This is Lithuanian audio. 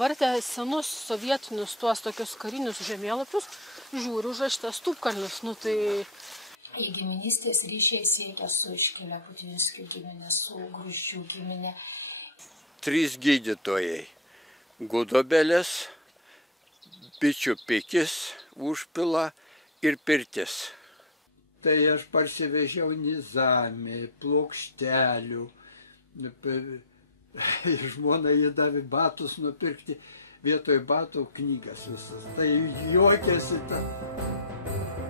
vartę senus sovietinius tuos tokius karinius žemėlapius, žiūriu užrašyta Stūpkalnis, nu tai... Į giminystės ryšiai siekia su Iškile Putvinskių giminė, su Gruščių giminė. 3 gydytojai. Gudobelės, Bičių Pikis, Užpila ir Pirtis. Tai aš parsivežiau nizamį, plokštelių. Žmona jį davė batus nupirkti, vietoj batų knygas visas. Tai juokėsi ta.